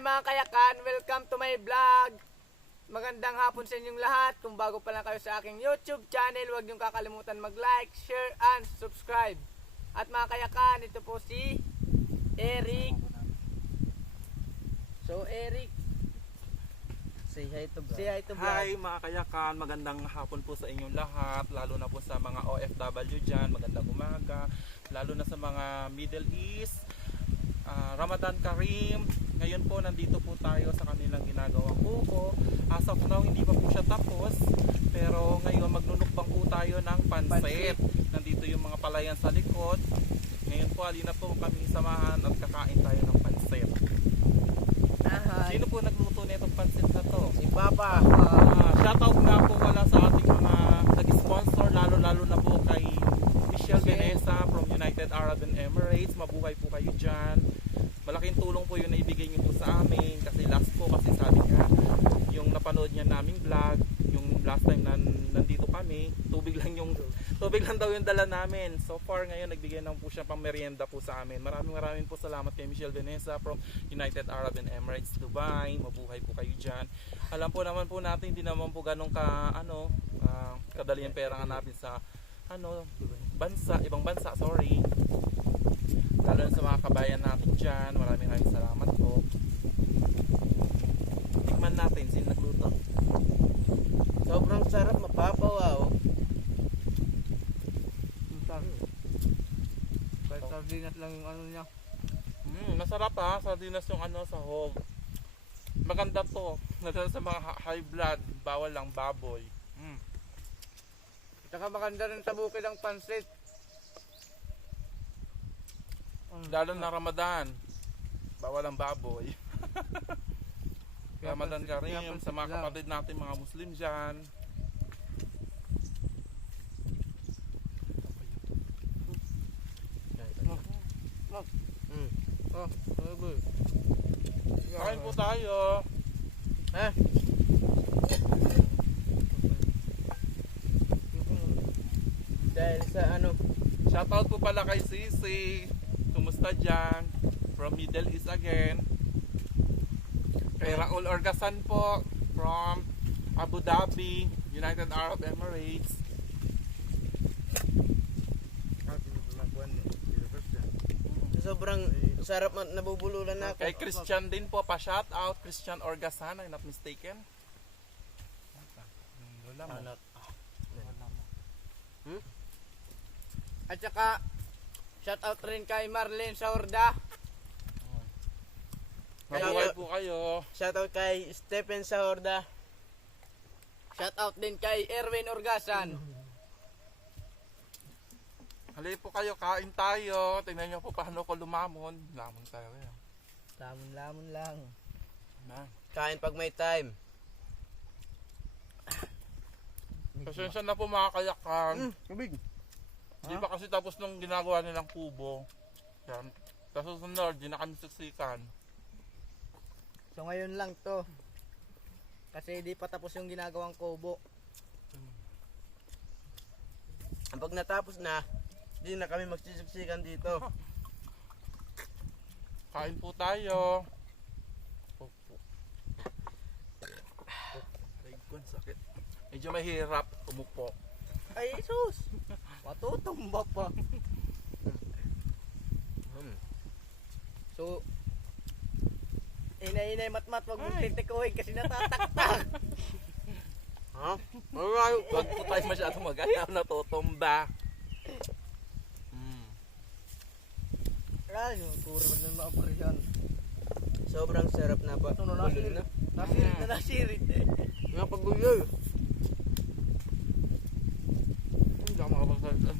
Hi mga kayakan, welcome to my vlog. Magandang hapon sa inyong lahat. Kung bago pa lang kayo sa aking YouTube channel, huwag niyong kakalimutan mag-like, share, and subscribe. At mga kayakan, ito po si Eric. So Eric, say hi to vlog. Say hi to vlog. Hi mga kayakan, magandang hapon po sa inyong lahat. Lalo na po sa mga OFW dyan, magandang umaga. Lalo na sa mga Middle East. Ramadan Karim. Ngayon po nandito po tayo sa kanilang ginagawang kuko. As of now hindi pa po siya tapos, pero ngayon magnunukbang po tayo ng pansit. Nandito yung mga palayan sa likod. Ngayon po halina po kami samahan at kakain tayo ng pansit. Sino po nagluto nitong pansit na to? Si Papa. Shoutout nga po wala sa ating mga nag-sponsor, lalo na po kay Michelle Veneza from United Arab Emirates. Mabuhay po kayo dyan. Malaking tulong po yung naibigay niyo po sa amin kasi last po kasi sabi nga yung napanood niya naming vlog, yung last time nandito kami, tubig lang daw yung dala namin. So far ngayon nagbigay naman po siya pang merienda po sa amin. Maraming po salamat kay Michelle Veneza from United Arab Emirates, Dubai. Mabuhay po kayo dyan. Alam po naman po natin hindi naman po ganun kadali ang pera nga natin sa ibang bansa, sorry. Lalo sa mga kabayan natin dyan, maraming salamat po. Tikman natin, sino nagluto? Sobrang sarap, mapapawaw. Kahit sardinas lang yung ano niya. Masarap ha, sardinas yung sahog. Maganda to, nasa sa mga high blood, bawal lang baboy. Tsaka maganda rin sa bukid ang pansit. Lalo na Ramadan, bawal ang baboy. Ramadan Karim sa mga kapatid natin mga Muslim dyan. Kain po tayo. Dahil sa Shoutout po pala kay Sisi. Kumusta dyan? From Middle East again. Kay Raul Orgasan po from Abu Dhabi, United Arab Emirates. Sobrang sarap, nabubululan na ako. Kay Christian din po, pa-shoutout. Christian Orgasan, I'm not mistaken. Lola mo. At saka shout out rin kay Marlene Saurda. Mabuhay po kayo. Shout out kay Stephen Saurda. Shout out din kay Erwin Orgasan. Halay po kayo, kain tayo. Tingnan nyo po paano ko lumamon. Lamon tayo yan. Lamon lang. Kain pag may time. Pasensya na po mga kayakan. Tubig. Di ba kasi tapos nung ginagawa nilang kubo. Yan. Tapos sunod, di na kami siksikan. So ngayon lang to. Kasi di pa tapos yung ginagawang kubo. Pag natapos na, di na kami magsisiksikan dito. Kain po tayo. Sakit. Medyo mahirap umupo. Ay Jesus! Matutumba pa. So, inay matmat, wag mong titikuhin kasi natataktak. Ha? Alright. Huwag po tayo masyadong mag-ayaw, natutumba. Ay, puro man ng maapresyon. Sobrang sarap na ba? Nasirit na. Nasirit eh. Nga pagbuyoy. Hindi ako makapagsalita.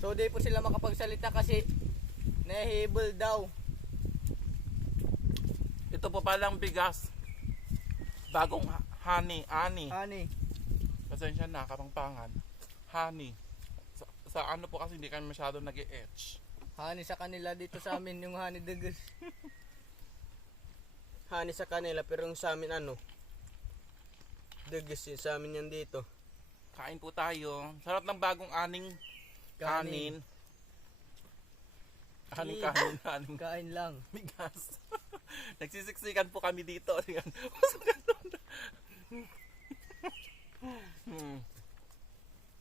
So di po sila makapagsalita kasi nahihibol daw. Ito po palang bigas. Bagong ani. Ani. Pasensya na, kapangpangan. Honey. Sa ano po kasi hindi kami masyado nag-e-etch. Hani sa kanila, dito sa amin yung honey dagas. Hani sa kanila pero yung sa amin Dugis yun sa amin yan dito. Kain po tayo. Sarap ng bagong aning kanin. Kanin. Kain lang. Bigas. Nagsisiksikan po kami dito. Ayan.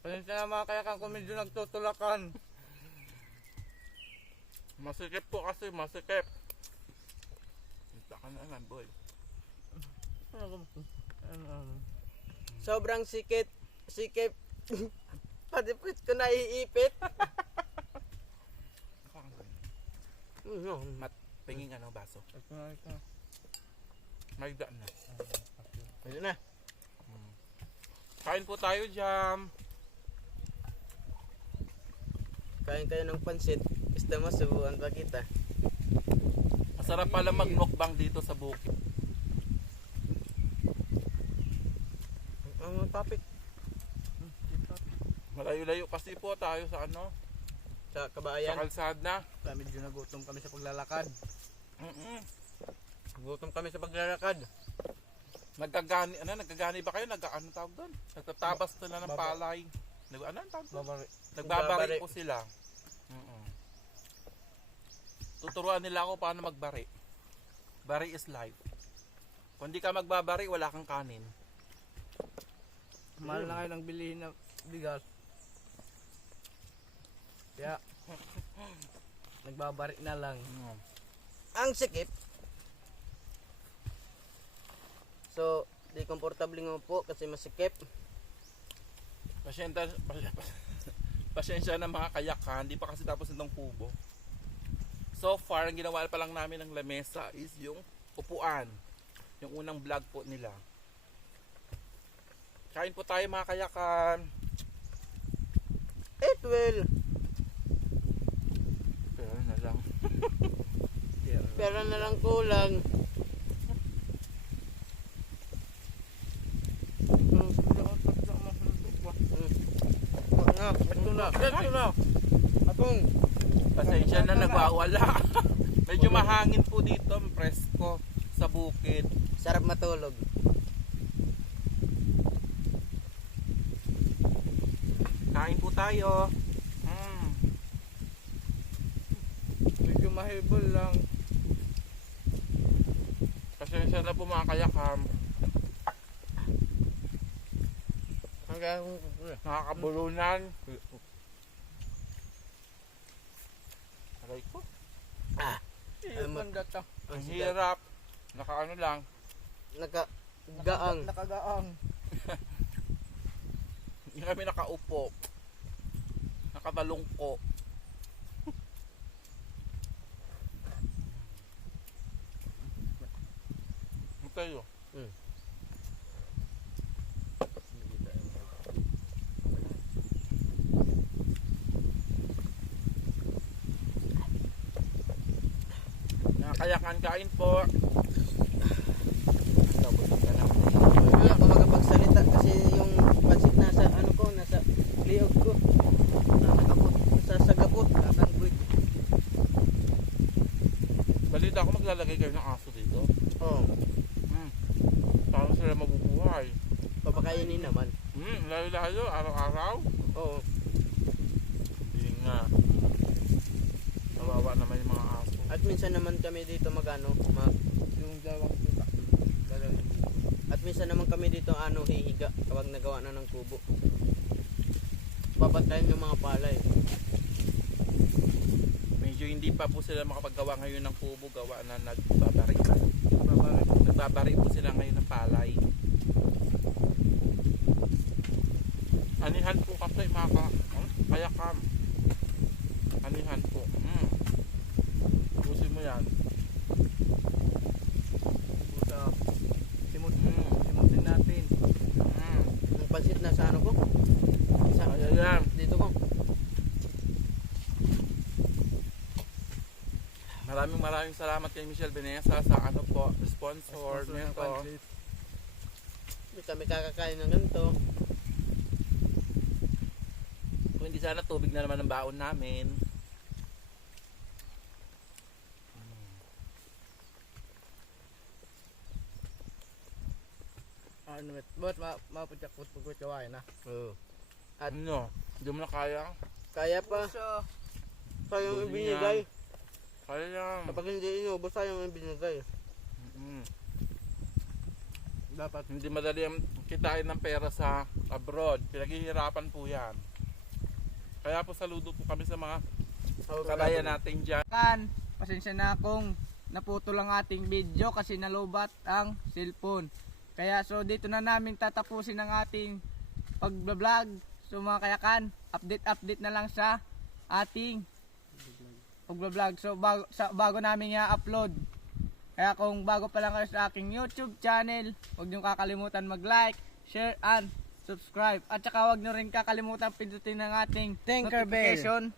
Pasensya na mga kayakan kung medyo nagtutulakan. Masikip po kasi, masikip. Kita ka na lang, boy. Sobrang sikip. Pati puwit ko naiipit. Mat, pingin ka ng baso. May daan na. Ayun na. Kain po tayo, Jam. Kain kayo ng pansit. Basta masubuan pa kita. Masarap pala mag-mukbang dito sa bukid. Ang topic Malayo-layo kasi po tayo sa ano, sa sa kabayan. kalsada. Medyo nagutom kami sa paglalakad. Gutom kami sa paglalakad. Nagkagani ba kayo? Ano tawag doon? Nagtatabas sila ng palay. Ano ang tawag doon? Babari. Nagbabari Nagbabari. po sila. Tuturuan nila ako paano magbari. Bari is life. Kung di ka magbabari, wala kang kanin. Mahal na kayo ng bilihin na bigas. Kaya, nagbabari na lang. Ang sikip. So, di komportable nga po kasi masikip. Pasensya na mga kayakan, di pa kasi tapos itong kubo. So far, ang ginawa pa lang namin ng lamesa is yung upuan. Yung unang vlog po nila. Kain po tayo mga kayakan. It will. Pero na lang. Pero na lang kulang. Ito na. Atong. Pasensya na nagwawala. Medyo mahangin po dito, presko sa bukid. Sarap matulog. Kain po tayo. Medyo mahibol lang. Pasensya na po mga kayakan. Nakakabulunan. Aray ko. Yung mandata. Ang hirap. Nakaano lang. Nagagaang. Nakagaang. Hindi kami nakaupo. Nakabalungko. Ano tayo? Nakakayakan kain po. Hindi ako makapagsalita kasi yung pansit nasa ano ko, nasa liog ko. Nakakapot. Nasa sagapot. Nakakangguid. Balita ako maglalagay kayo ng aso dito. Oo. Para sila mabubuhay. Papakainin naman. Lalo-lalo, araw-araw. Oo. Hindi nga. Kawawa naman yung mga aso. At minsan naman kami dito Yung dalawang tuta. at minsan naman kami dito hihiga kapag nagawa na ng kubo. Papatayin yung mga palay. Medyo hindi pa po sila makapaggawa ngayon ng kubo, gawa na nagbabari pa. Nagbabari po sila ngayon ng palay. Anihan po kasi mga kayakam. Anihan po. Pusin mo yan. Puta. Simutin natin. Ang pansit na sa ano ko? Ayan. Dito ko. Maraming salamat kay Michelle Benesa sa ano po, sponsor nito. Hindi kami kakakain ng ganito. Kung hindi sana tubig na naman ang baon namin. Ano it? But maputyak put pagod kawain na. Oo. Ano? Hindi mo na kaya? Kaya pa. Sayang Buti yung binigay. Kaya yan. Kapag hindi inubos, sayang yung binigay. Dapat. Hindi madali ang kitain ng pera sa abroad. Pinaghihirapan po yan. Kaya po saludo po kami sa mga kalaya natin dyan. Pasensya na kung naputol ang ating video kasi nalubat ang cellphone. Kaya so dito na namin tatapusin ang ating pag-vlog. So mga kayakan, update na lang sa ating pag-vlog. So bago namin i-upload. Kaya kung bago pa lang kayo sa aking YouTube channel, huwag niyo kakalimutan mag-like, share, and subscribe. At saka huwag niyo rin kakalimutan pindutin ang ating notification.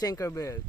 Tinkerbell.